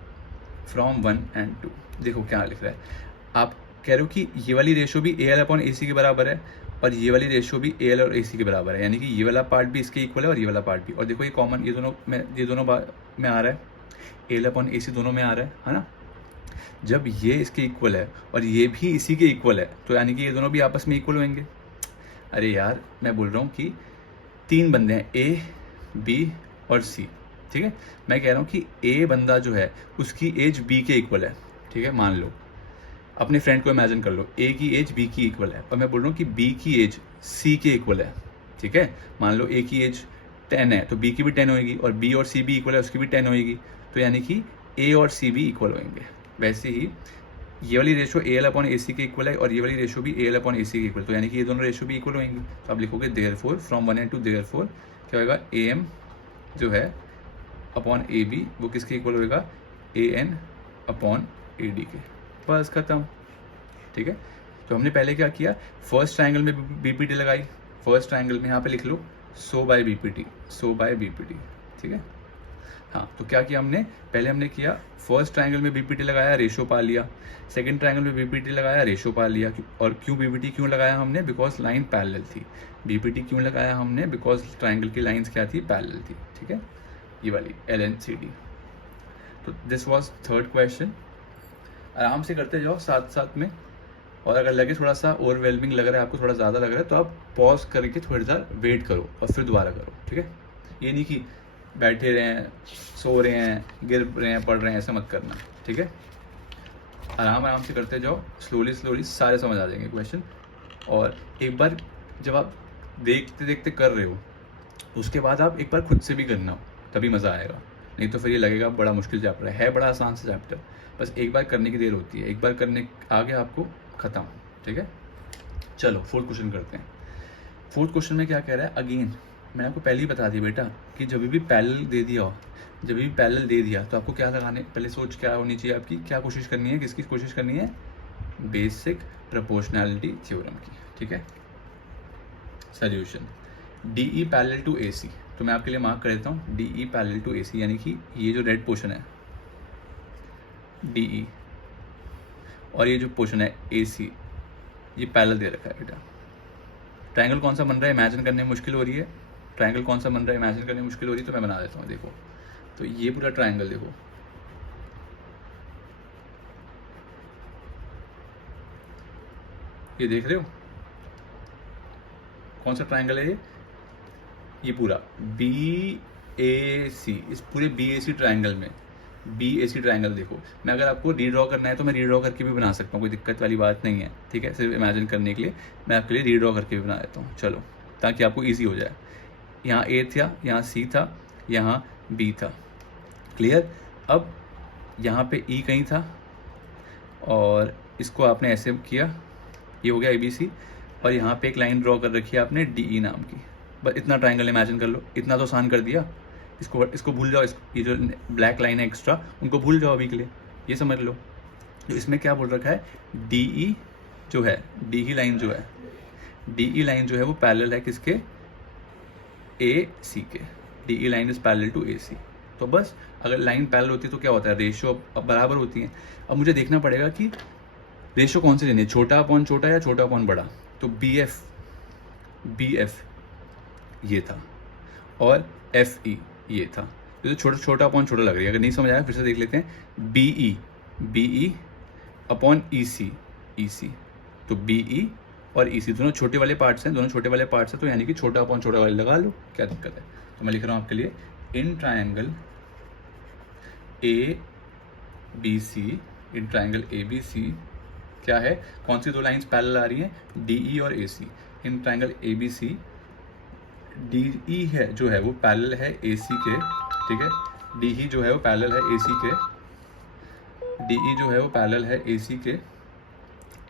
from 1 and 2 देखो क्या लिख रहा है। आप कह रहे हो कि ये वाली रेशो भी ए एल अपॉन ए सी के बराबर है और ये वाली रेशो भी ए एल और ए सी के बराबर है, यानी कि ये वाला पार्ट भी इसके इक्वल है और ये वाला पार्ट भी। और देखो ये कॉमन, ये दोनों में आ रहा है, ए एल अपॉन ए सी दोनों में आ रहा है ना। जब ये इसके इक्वल है और ये भी इसी के इक्वल है तो यानी कि ये दोनों भी आपस में इक्वल होंगे। अरे यार मैं बोल रहा हूँ कि 3 बंदे हैं, ए बी और सी, ठीक है। मैं कह रहा हूँ कि ए बंदा जो है उसकी एज बी के इक्वल है, ठीक है। मान लो अपने फ्रेंड को इमेजिन कर लो, ए की एज बी की इक्वल है, और मैं बोल रहा हूँ कि बी की एज सी के इक्वल है, ठीक है। मान लो ए की एज 10 है तो बी की भी 10 होगी, और बी और सी भी इक्वल है, उसकी भी 10 होगी, तो यानी कि ए और सी भी इक्वल होंगे। वैसे ही ये वाली रेशो ए एल अपॉन ए सी के इक्वल है और ये वाली रेशो भी ए एल अपॉन ए सी के इक्वल, तो यानी कि ये दोनों रेशो भी इक्वल होंगी। तो आप लिखोगे therefore from 1 and two therefore क्या होगा, ए एम जो है अपॉन ए बी वो किसके इक्वल होगा, A N upon A D के। बस खत्म, ठीक है। तो हमने पहले क्या किया, फर्स्ट ट्राइंगल में बी पी टी लगाई, फर्स्ट ट्राइंगल में यहाँ पे लिख लो सो by B P T, so by B P T, ठीक है। हाँ, तो क्या किया हमने, पहले हमने किया फर्स्ट ट्राइंगल में बीपीटी लगाया, रेशो पा लिया, सेकंड ट्राइंगल में बीपीटी लगाया, रेशो पा लिया। और क्यों बीपीटी क्यों लगाया हमने, बिकॉज लाइन पैरेलल थी। बीपीटी क्यों लगाया हमने, बिकॉज ट्राइंगल की लाइंस क्या थी, पैरेलल थी, ठीक है, ये वाली LNCD। तो दिस वाज थर्ड क्वेश्चन। आराम से करते जाओ साथ साथ में, और अगर लगे थोड़ा सा ओवरवेलमिंग लग रहा है आपको, थोड़ा ज़्यादा लग रहा है, तो आप पॉज करके थोड़ी देर वेट करो और फिर दोबारा करो, ठीक है। ये नहीं कि बैठे रहे हैं, सो रहे हैं, गिर रहे हैं, पढ़ रहे हैं, ऐसा मत करना, ठीक है। आराम आराम से करते जाओ, स्लोली स्लोली सारे समझ आ जाएंगे क्वेश्चन। और एक बार जब आप देखते देखते कर रहे हो, उसके बाद आप एक बार खुद से भी करना, तभी मज़ा आएगा। नहीं तो फिर ये लगेगा बड़ा मुश्किल चैप्टर है बड़ा आसान सा चैप्टर, बस एक बार करने की देर होती है, एक बार करने आगे आपको ख़त्म, ठीक है। चलो फोर्थ क्वेश्चन करते हैं। फोर्थ क्वेश्चन में क्या कह रहा है, अगेन मैंने आपको पहले ही बता दिया बेटा कि जब भी पैरेलल दे दिया हो, जब भी पैरेलल दे दिया तो आपको क्या लगाने, पहले सोच क्या होनी चाहिए आपकी, क्या कोशिश करनी है, किसकी कोशिश करनी है, बेसिक प्रोपोर्शनैलिटी थ्योरम की, ठीक है। Solution DE parallel to AC, तो मैं आपके लिए मार्क कर देता हूँ DE पैरेलल टू AC, यानी कि ये जो रेड पोर्शन है DE और ये जो पोर्शन है AC, ये पैरेलल दे रखा है बेटा। ट्रायंगल कौन सा बन रहा है इमेजिन करने में मुश्किल हो रही है, ट्रायंगल कौन सा बन रहा है इमेजिन करने में मुश्किल हो रही है, तो मैं बना देता हूँ। देखो तो ये पूरा ट्रायंगल देखो, ये देख रहे हो कौन सा ट्रायंगल है ये पूरा BAC, इस पूरे BAC ट्रायंगल में BAC ट्रायंगल देखो। मैं अगर आपको रीड्रॉ करना है तो मैं रीड्रॉ करके भी बना सकता हूँ, कोई दिक्कत वाली बात नहीं है, ठीक है। सिर्फ इमेजिन करने के लिए मैं आपके लिए रीड्रॉ करके भी बना देता हूँ, चलो, ताकि आपको ईजी हो जाए। यहाँ A था, यहाँ C था, यहाँ B था, क्लियर। अब यहाँ पे E कहीं था और इसको आपने ऐसे किया, ये हो गया ABC, और यहाँ पे एक लाइन ड्रॉ कर रखी है आपने DE नाम की। बस इतना ट्रायंगल इमेजिन कर लो, इतना तो आसान कर दिया। इसको भूल जाओ, ये जो ब्लैक लाइन है एक्स्ट्रा उनको भूल जाओ अभी के लिए, ये समझ लो। तो इसमें क्या बोल रखा है, DE जो है, DE लाइन जो है, DE लाइन जो है वो पैरेलल है किसके, AC के। DE line is parallel to AC। तो बस अगर लाइन पैरेलल होती है तो क्या होता है, रेशियो अब बराबर होती है। अब मुझे देखना पड़ेगा कि रेशियो कौन से लेने हैं, छोटा अपॉन छोटा या छोटा अपॉन बड़ा। तो BF ये था और FE ये था। ये तो छोटा अपॉन छोटा लग रही है, अगर नहीं समझ आया फिर से देख लेते हैं। BE अपॉन EC, तो BE और EC दोनों छोटे वाले पार्ट्स हैं, दोनों छोटे वाले पार्ट्स हैं, तो यानी कि छोटा अपॉन छोटा वाले लगा लो, क्या दिक्कत है। तो मैं लिख रहा हूँ आपके लिए, in triangle ABC, in triangle ABC क्या है, कौन सी दो लाइंस पैरेलल आ रही हैं, DE और AC। In triangle ABC DE है जो है वो पैरेलल है AC के, ठीक है। DE जो है वो पैरेलल है AC के, DE जो है वो पैरेलल है AC के।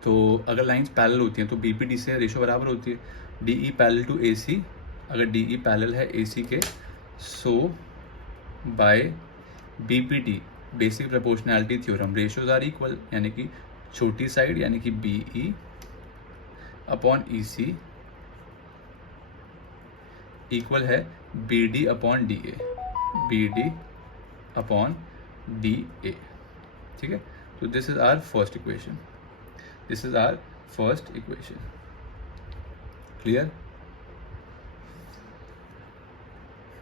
तो अगर लाइंस पैरेलल होती हैं तो BPD से रेशो बराबर होती है, DE पैरेलल टू AC। अगर DE पैरेलल है AC के, so by BPD basic proportionality theorem ratios are equal, यानी कि छोटी साइड यानी कि BE अपॉन EC इक्वल है BD upon DA, BD upon DA, ठीक है। तो this is our first equation, this is our first equation, clear.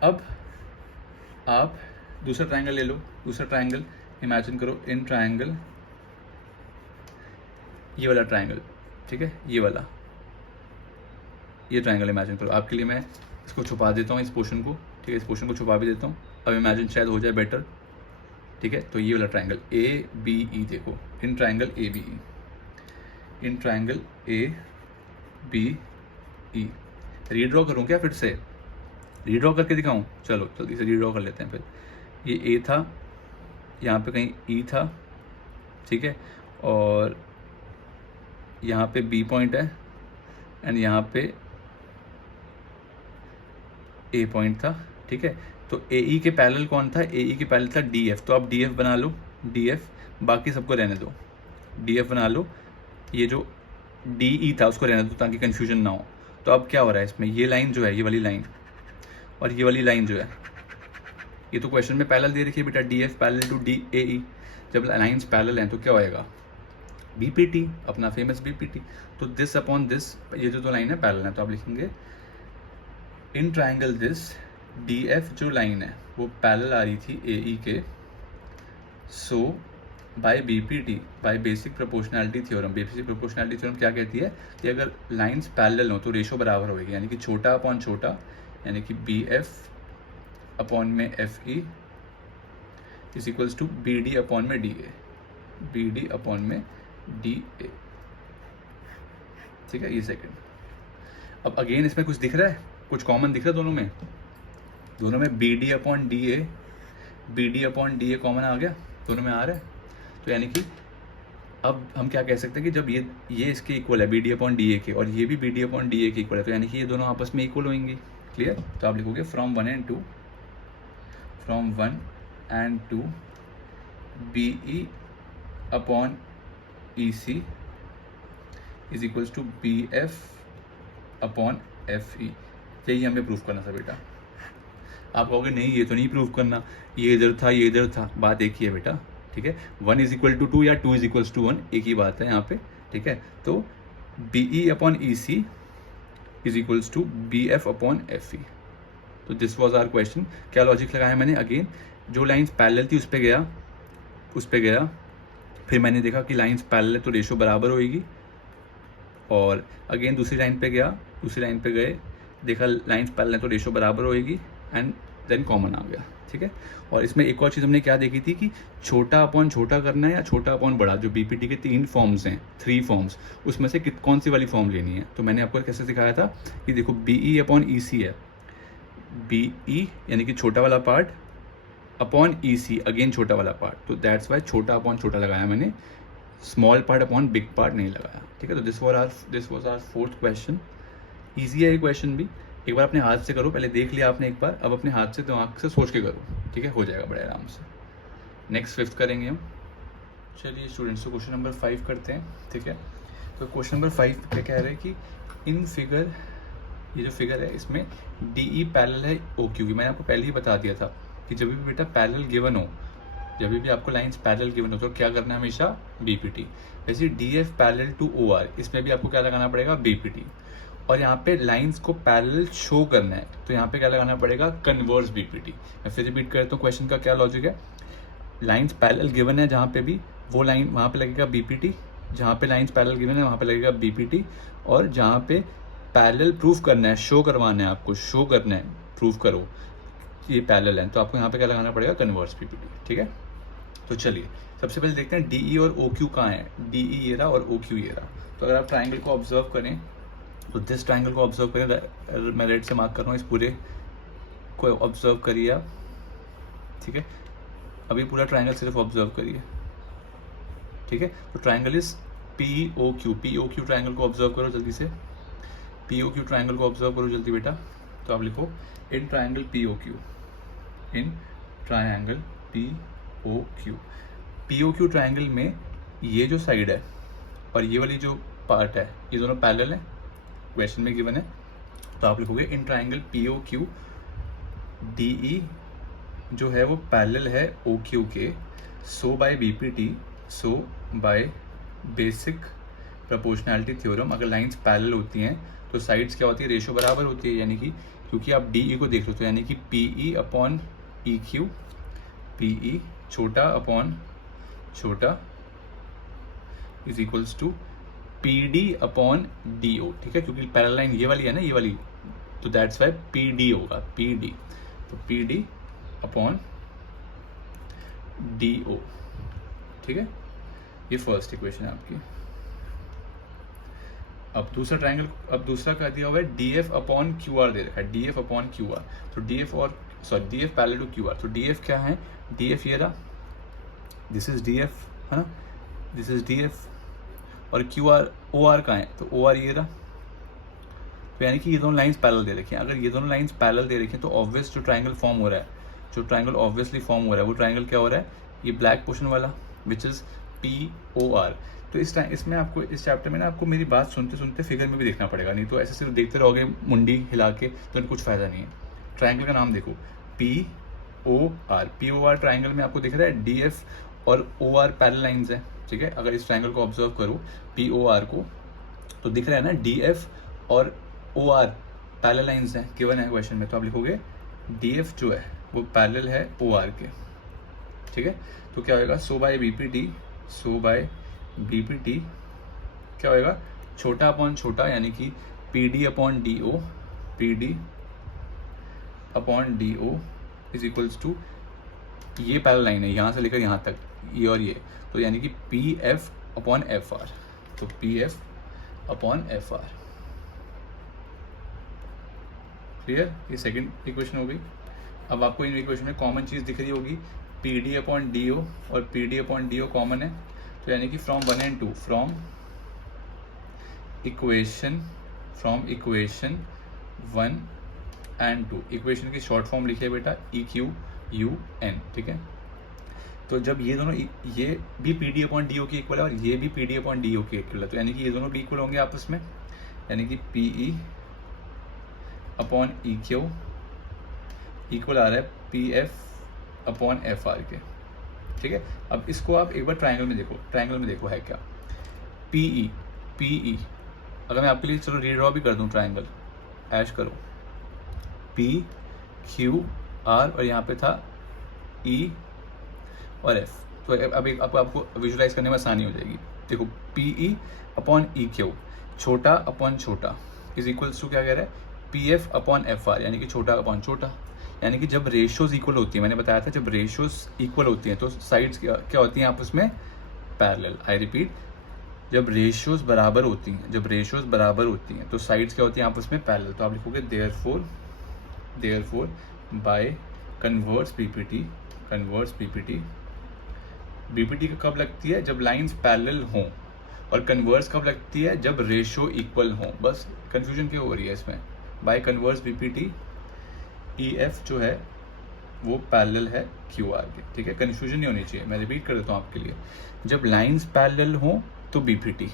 अब आप दूसरा ट्रायंगल ले लो, दूसरा ट्रायंगल इमेजिन करो, इन ट्रायंगल ये वाला ट्रायंगल, ठीक है, ये वाला, ये ट्रायंगल इमेजिन करो। आपके लिए मैं इसको छुपा देता हूँ, इस पोर्शन को, ठीक है, इस पोर्शन को छुपा भी देता हूँ। अब इमेजिन शायद हो जाए बेटर, ठीक है। तो ये वाला ट्रायंगल ABE देखो, in triangle ABE, in triangle ABE redraw करूँ क्या, फिर से रीड्रॉ करके दिखाऊँ, चलो जल्दी से रीड्रॉ कर लेते हैं। फिर ये A था, यहाँ पे कहीं E था, ठीक है, और यहाँ पे बी पॉइंट है एंड यहाँ पे ए पॉइंट था, ठीक है। तो ए ई के पैरेलल कौन था, ए ई के पैरेलल था डी एफ, तो आप डी एफ बना लो, डी एफ, बाकी सबको रहने दो, डी एफ बना लो, ये जो डी ई था उसको रहने दो ताकि कन्फ्यूजन ना हो। तो अब क्या हो रहा है इसमें, ये लाइन जो है, ये वाली लाइन और ये वाली लाइन जो है, ये तो क्वेश्चन में पैरेलल दे रखी है बेटा, D F parallel to D A E. जब लाइन्स पैरेलल हैं तो क्या होएगा, बी पी टी, अपना फेमस बी पी टी। तो दिस अपॉन दिस, ये जो दो लाइन है पैरेलल है, तो आप लिखेंगे in triangle this D F जो लाइन है वो पैरेलल आ रही थी ए ई के, so by B P T, by basic proportionality theorem. Basic proportionality theorem क्या कहती है कि अगर लाइंस पैरेलल हो तो रेशो बराबर होगी, यानी कि छोटा अपॉन छोटा, यानी कि बी एफ अपॉन में F E is equals to B D upon में D A, B D upon में डी ए, ठीक है। ये सेकंड। अब अगेन इसमें कुछ दिख रहा है, कुछ कॉमन दिख रहा है दोनों में B D upon D A, B D upon D A common आ गया, दोनों में आ रहा है। तो यानी कि अब हम क्या कह सकते हैं कि जब ये इसके इक्वल है B D upon D A के, और ये भी B D upon D A के इक्वल है, तो यानी कि ये दोनों आपस में इक्वल होंगी। क्लियर। तो आप लिखोगे from 1 and 2, from 1 and 2 B E upon E C is equals to B F upon F E. यही हमें प्रूफ करना था बेटा। आप कहोगे नहीं ये तो नहीं प्रूफ करना, ये इधर था ये इधर था, बात एक ही है बेटा, ठीक है। 1 इज इक्वल टू 2 या 2 इज इक्वल्स टू 1, एक ही बात है यहाँ पे, ठीक है। तो B E upon E C is equals to B F upon F E. तो दिस वॉज आवर क्वेश्चन। क्या लॉजिक लगाया मैंने, अगेन जो लाइन्स पैरेलल थी उस पर गया, फिर मैंने देखा कि लाइन्स पैरेलल है तो रेशो बराबर होएगी, और अगेन दूसरी लाइन पे गया, दूसरी लाइन पे गए, देखा लाइन्स पैरेलल है तो रेशो बराबर होएगी, एंड देन कॉमन आ गया, ठीक है। और इसमें एक और चीज़ हमने क्या देखी थी कि छोटा अपॉन छोटा करना है या छोटा अपॉन बड़ा, जो बीपीटी के 3 फॉर्म्स हैं, 3 फॉर्म्स, उसमें से कौन सी वाली फॉर्म लेनी है। तो मैंने आपको कैसे सिखाया था कि देखो बी ई अपॉन ई सी है, बी ई यानी कि छोटा वाला part upon E see again छोटा वाला पार्ट, तो दैट्स वाई छोटा अपॉन छोटा लगाया मैंने, small part upon big part नहीं लगाया, ठीक है। तो this was our 4th question. Easy है ये क्वेश्चन भी, एक बार अपने हाथ से करो, पहले देख लिया आपने एक बार, अब अपने हाथ से दिमाग से सोच के करो, ठीक है, हो जाएगा बड़े आराम से। नेक्स्ट 5th करेंगे हम। चलिए स्टूडेंट्स, तो क्वेश्चन नंबर 5 करते हैं, ठीक है। तो क्वेश्चन नंबर 5 पे कह रहे हैं कि इन फिगर, ये जो फिगर है इसमें डी ई पैरेलल है ओ क्यू की। मैंने आपको पहले ही बता दिया था कि जब भी बेटा पैरेलल गिवन हो, जब भी आपको लाइंस पैरेलल गिवन हो तो क्या करना है हमेशा, बी पी टी। वैसे D F parallel to O R, इसमें भी आपको क्या लगाना पड़ेगा, बी पी टी। और यहाँ पे लाइंस को पैरेलल शो करना है तो यहाँ पे क्या लगाना पड़ेगा, कन्वर्स बीपीटी। मैं फिर रिपीट करता हूँ क्वेश्चन का क्या लॉजिक है। लाइंस पैरेलल गिवन है जहाँ पे भी, वो लाइन वहाँ पे लगेगा बीपीटी, जहाँ पे लाइंस पैरेलल गिवन है वहाँ पे लगेगा बीपीटी, और जहाँ पे पैरेलल प्रूफ करना है, शो करवाना है आपको, शो करना है, प्रूफ करो ये पैरेलल है, तो आपको यहाँ पे क्या लगाना पड़ेगा, कन्वर्स बीपीटी, ठीक है। तो चलिए सबसे पहले देखते हैं डी ई और ओ क्यू कहाँ है, डी ई ये रहा और ओ क्यू ये रहा। तो अगर आप ट्राइंगल को ऑब्जर्व करें तो दिस ट्राइंगल को ऑब्जर्व करें, मैं रेड से मार्क कर रहा हूँ, इस पूरे को ऑब्जर्व करिए आप, ठीक है। अभी पूरा ट्राइंगल सिर्फ ऑब्जर्व करिए, ठीक है। तो triangle is P O Q, P O Q triangle को ऑब्जर्व करो जल्दी से, पी ओ क्यू ट्राइंगल को ऑब्जर्व करो जल्दी बेटा। तो आप लिखो in triangle P O Q, in triangle P O Q. P O Q triangle में ये जो साइड है और ये वाली जो पार्ट है ये दोनों पैरेलल है, क्वेश्चन में गिवन है। तो आप लिखोगे in triangle P O Q D E जो है वो पैरेलल है ओ क्यू के, so by B P T, so by basic proportionality theorem. अगर लाइंस पैरेलल होती हैं तो साइड्स क्या होती है, रेशो बराबर होती है, यानी कि क्योंकि आप डी ई को देख लो तो यानी कि P E upon E Q, P E छोटा अपॉन छोटा is equals to P D upon D O, ठीक है। क्योंकि पैरेलल लाइन ये वाली है ना, ये वाली, तो दैट्स वाई पी डी होगा, पी डी, तो P D upon D O, ठीक है। ये फर्स्ट इक्वेशन है आपकी। अब दूसरा ट्राइंगल, अब दूसरा क्या दिया हुआ है, D F upon Q R दे रखा है, D F upon Q R. तो डी एफ और sorry D F parallel to Q R, तो डी एफ क्या है, डी एफ ये रहा, दिस इज डी एफ है ना, दिस इज डी एफ, और क्यू आर ओ आर कहाँ है, तो ओ आर ये रहा। तो यानी कि ये दोनों लाइंस पैरेलल दे रखी हैं। अगर ये दोनों लाइंस पैरेलल दे रखी हैं तो ऑब्वियस जो ट्राइंगल फॉर्म हो रहा है, जो ट्राइंगल ऑब्वियसली फॉर्म हो रहा है वो ट्राइंगल क्या हो रहा है, ये ब्लैक पोर्शन वाला which is P O R. तो इसमें आपको इस चैप्टर में ना आपको मेरी बात सुनते सुनते फिगर में भी देखना पड़ेगा, नहीं तो ऐसे सिर्फ देखते रहोगे मुंडी हिला के तो कुछ फ़ायदा नहीं है। ट्राइंगल का नाम देखो P O R, P O R triangle में आपको दिख रहा है डी एफ और ओ आर पैरेलल लाइंस है, ठीक है। अगर इस ट्राइंगल को ऑब्जर्व करो पी ओ आर को तो दिख रहा है ना डी एफ और ओ आर पैरेलल लाइंस हैं, गिवन है क्वेश्चन में। तो आप लिखोगे डी एफ जो है वो पैरेलल है ओ आर के, ठीक है। तो क्या होगा, so by B P T क्या होएगा, छोटा अपॉन छोटा यानी कि P D upon D O, P D upon D O is equals to, ये पैरेलल लाइन है यहाँ से लेकर यहाँ तक, ये और ये, तो यानी कि P F upon F R, तो P F upon F R. Clear, ये सेकंड इक्वेशन हो गई। अब आपको इन इक्वेशन में कॉमन चीज़ दिख रही होगी, P D upon D O और P D upon D O common है, तो यानी कि from 1 and 2, from equation 1 and 2, equation की शॉर्ट फॉर्म लिखिए बेटा ई क्यू यू एन, ठीक है। तो जब ये दोनों, ये भी P D upon D O की इक्वल है और ये भी P D upon D O की इक्वल है, तो यानी कि ये दोनों भी इक्वल होंगे आपस में, यानी कि P E upon E Q equal आ रहा है P F upon F R के, ठीक है। अब इसको आप एक बार ट्राइंगल में देखो है क्या, पी ई, अगर मैं आपके लिए चलो रीड्रॉ भी कर दूं ट्राइंगल, ऐश करो पी क्यू आर और यहाँ पे था ई और एफ, तो अब आपको विजुलाइज करने में आसानी हो जाएगी। देखो P E upon E Q, छोटा अपॉन छोटा इज इक्वल्स टू क्या कह रहा है, P F upon F are, यानी कि छोटा अपॉन छोटा, यानी कि जब रेशियोज इक्वल होती है, मैंने बताया था जब रेशियोज इक्वल होती हैं तो साइड्स क्या होती हैं आपस में, पैरेलल। आई रिपीट, जब रेशियोज बराबर होती हैं तो साइड्स क्या होती हैं आपस में, पैरेलल। तो आप लिखोगे therefore by converse PPT, BPT कब लगती है, जब लाइंस पैरेलल हों, और कन्वर्स कब लगती है, जब रेशियो इक्वल हों। बस कंफ्यूजन क्यों हो रही है इसमें, बाय कन्वर्स बीपीटी ई एफ जो है वो पैरेलल है क्यू आर के, ठीक है। कन्फ्यूजन नहीं होनी चाहिए, मैं रिपीट कर देता हूँ आपके लिए, जब लाइंस पैरेलल हों तो बीपीटी,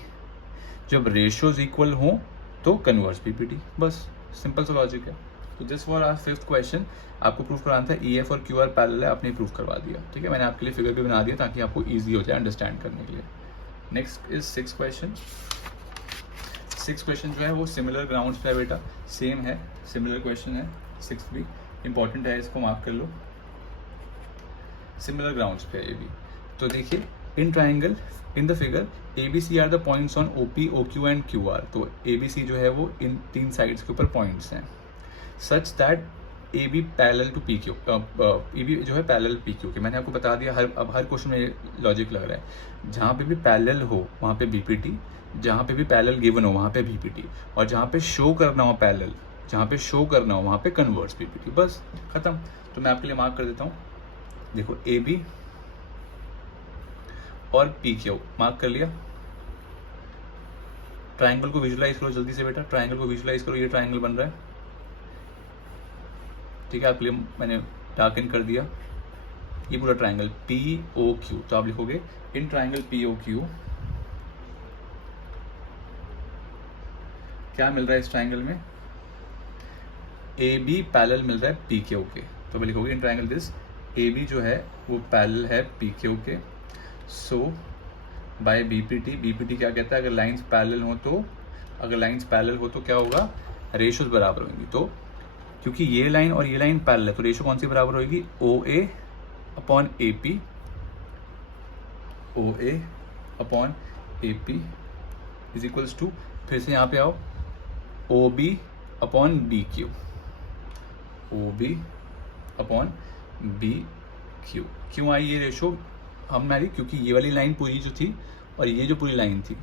जब रेशियोज इक्वल हों तो कन्वर्स बीपीटी, बस सिंपल सा लॉजिक है। तो this for our 5th question, आपको प्रूफ कराना था ई एफ और क्यू आर पैरेलल है, आपने प्रूफ करवा दिया, ठीक है। मैंने आपके लिए फिगर भी बना दिया ताकि आपको ईजी हो जाए अंडरस्टैंड करने के लिए। Next is 6th question. 6th question जो है वो सिमिलर ग्राउंड्स पे है बेटा, सेम है, सिमिलर क्वेश्चन है, 6th भी इंपॉर्टेंट है, इसको मार्क कर लो, सिमिलर ग्राउंड्स पे ये भी। तो देखिए in triangle in the figure A B C are the points on O P O Q and Q R, तो ए बी सी जो है वो इन 3 साइड्स के ऊपर पॉइंट्स हैं, such that A B parallel to P Q, A B जो है parallel P Q के। मैंने आपको बता दिया, अब हर क्वेश्चन में ये लॉजिक लग रहा है, जहाँ पे भी पैरेलल हो वहाँ पे बी पी टी, जहाँ पे भी पैरेलल गिवन हो वहाँ पे बी पी टी, और जहाँ पे शो करना हो पैरेलल, जहाँ पे शो करना हो वहाँ पे कन्वर्स बी पी टी, बस खत्म। तो मैं आपके लिए मार्क कर देता हूँ, देखो ए बी और पी क्यू मार्क कर लिया। ट्राइंगल को विजुलाइज करो जल्दी से बेटा, ट्राइंगल को विजुलाइज करो, ये ट्राइंगल बन रहा है, ठीक है। आपके लिए मैंने डार्क इन कर दिया, ये पूरा ट्राइंगल पी ओ क्यू, तो आप लिखोगे in triangle P O Q क्या मिल रहा है इस ट्राइंगल में, ए बी पैरेलल मिल रहा है पी क्यू के, तो मैं लिखोगे in triangle this A B जो है वो पैरेलल है पी क्यू के, so by B P T क्या कहता है, अगर लाइंस पैरेलल हो तो क्या होगा, रेशियोज बराबर होंगी। तो क्योंकि ये लाइन और ये लाइन पैरेलल है तो रेशियो कौन सी बराबर होगी, O A upon A P, O A upon A P is equals to, फिर से यहाँ पे आओ, O B upon B Q, O B upon B Q. क्यों आई ये रेशो हमारी, क्योंकि ये वाली लाइन पूरी जो थी और ये जो पूरी लाइन थी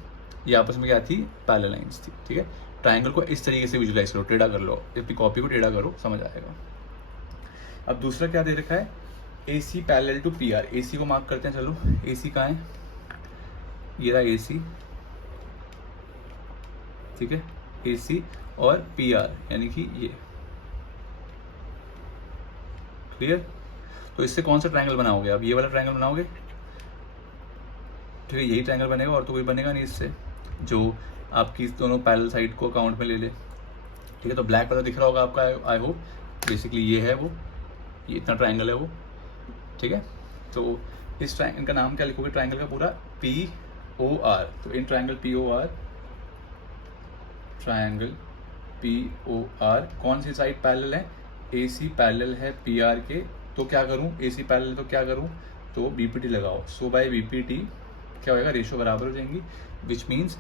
ये आपस में क्या थी, पैरेलल लाइंस थी, ठीक है। ट्राइंगल को इस तरीके से विजुलाइज करो, टेढ़ा कर लो, अपनी कॉपी को टेढ़ा करो, समझ आएगा। अब दूसरा क्या दे रखा है, A C parallel to P R, A C को मार्क करते हैं, चलो ए सी कहाँ है, ये रहा ए सी, ठीक है, ए सी और पी आर यानी कि ये, क्लियर। तो इससे कौन सा ट्रायंगल बनाओगे आप? ये वाला ट्रायंगल बनाओगे, ठीक है, यही ट्रायंगल बनेगा और तो कोई बनेगा नहीं इससे, जो आपकी दोनों पैरेलल साइड को अकाउंट में ले ले, ठीक है। तो ब्लैक वाला दिख रहा होगा आपका, आई होप। बेसिकली ये है वो, ये इतना ट्रायंगल है वो, ठीक है। तो इस ट्रायंगल का नाम क्या लिखोगे? ट्रायंगल का पूरा पी ओ आर। तो in triangle P O R, triangle P O R, कौन सी साइड पैरेलल है? ए सी पैरेलल है पी आर के। तो क्या करूं? ए सी पैरेलल तो क्या करूं? तो बी पी टी लगाओ। सो बाय बी पी टी क्या होएगा? रेशो बराबर हो जाएंगी, विच मीन्स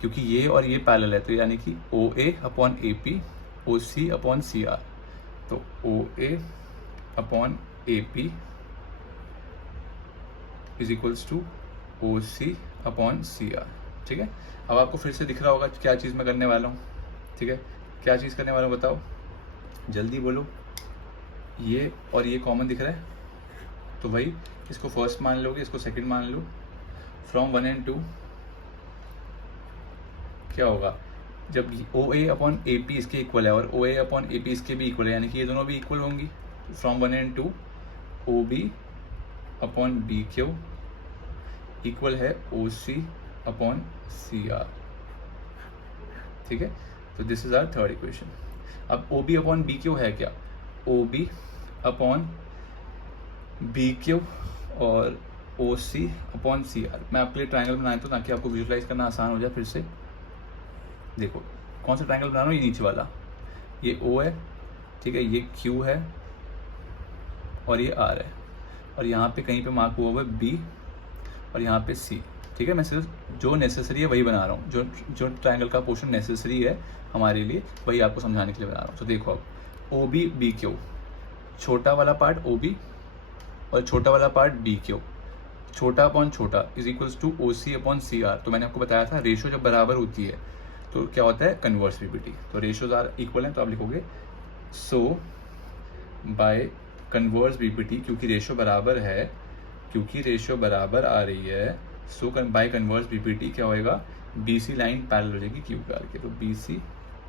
क्योंकि ये और ये पैरेलल है तो यानी कि O A upon A P, O C upon C R. तो O A upon A P is equals to O C upon C R, ठीक है। अब आपको फिर से दिख रहा होगा क्या चीज़ मैं करने वाला हूँ, ठीक है। क्या चीज़ करने वाला हूँ बताओ, जल्दी बोलो। ये और ये कॉमन दिख रहा है, तो भाई इसको फर्स्ट मान लोगे, इसको सेकंड मान लो। फ्रॉम 1 and 2 क्या होगा? जब ओ ए अपॉन ए पी इसके इक्वल है और ओ ए अपॉन ए पी इसके भी इक्वल है, यानी कि ये दोनों भी इक्वल होंगी। From 1 and 2 O B upon B Q equal है O C upon C R, ठीक है। तो this is our third equation. अब O B upon B Q है क्या? O B upon B Q और O C upon C are. मैं आपके लिए ट्रायंगल बनाया तो ताकि आपको विजुलाइज करना आसान हो जाए। फिर से देखो कौन सा ट्रायंगल बना रहा हूँ, ये नीचे वाला, ये ओ है, ठीक है, ये क्यू है और ये आर है, और यहाँ पे कहीं पे मार्क हुआ हुआ है बी और यहाँ पे सी, ठीक है। मैं सिर्फ जो नेसेसरी है वही बना रहा हूँ, जो ट्रायंगल का पोर्शन नेसेसरी है हमारे लिए वही आपको समझाने के लिए बना रहा हूँ। तो देखो अब ओ बी बी क्यू, छोटा वाला पार्ट ओ बी और छोटा वाला पार्ट बी क्यू, छोटा अपॉन छोटा is equals to O C upon C R. तो मैंने आपको बताया था रेशो जब बराबर होती है तो क्या होता है? Converse PPT. तो रेशोज आर इक्वल हैं तो आप लिखोगे सो बाय कन्वर्स बीपीटी, क्योंकि रेशो बराबर है, क्योंकि रेशो बराबर आ रही है, सो बाय कन्वर्स बीपीटी क्या होएगा? बीसी लाइन पैरेलल हो जाएगी क्यू आर के। तो BC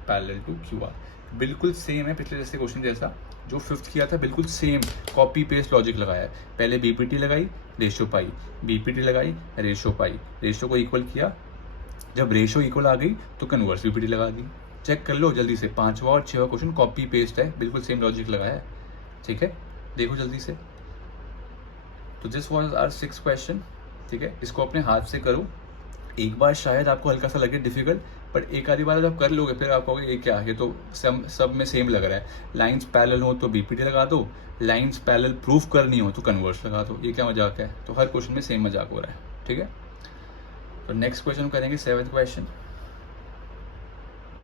parallel to Q R बिल्कुल सेम है पिछले जैसे क्वेश्चन जैसा जो फिफ्थ किया था, बिल्कुल सेम कॉपी पेस्ट लॉजिक लगाया है। पहले बीपीटी लगाई, रेशो पाई, बीपीटी लगाई, रेशो पाई, रेशो को इक्वल किया, जब रेशो इक्वल आ गई तो कन्वर्स बीपीटी लगा दी। चेक कर लो जल्दी से, 5वां और 6वां क्वेश्चन कॉपी पेस्ट है, बिल्कुल सेम लॉजिक लगाया है, ठीक है। देखो जल्दी से। तो this was our 6th question, ठीक है। इसको अपने हाथ से करो, एक बार शायद आपको हल्का सा लगे डिफिकल्ट, बट एक आधी बार जब कर लोगे फिर आप कहोगे ये क्या है, ये तो सब में सेम लग रहा है। लाइंस पैरेलल हो तो बीपीटी लगा दो, लाइंस पैरेलल प्रूफ करनी हो तो कन्वर्स लगा दो। ये क्या मजाक है? तो हर क्वेश्चन में सेम मजाक हो रहा है, ठीक है। तो नेक्स्ट क्वेश्चन करेंगे 7th क्वेश्चन।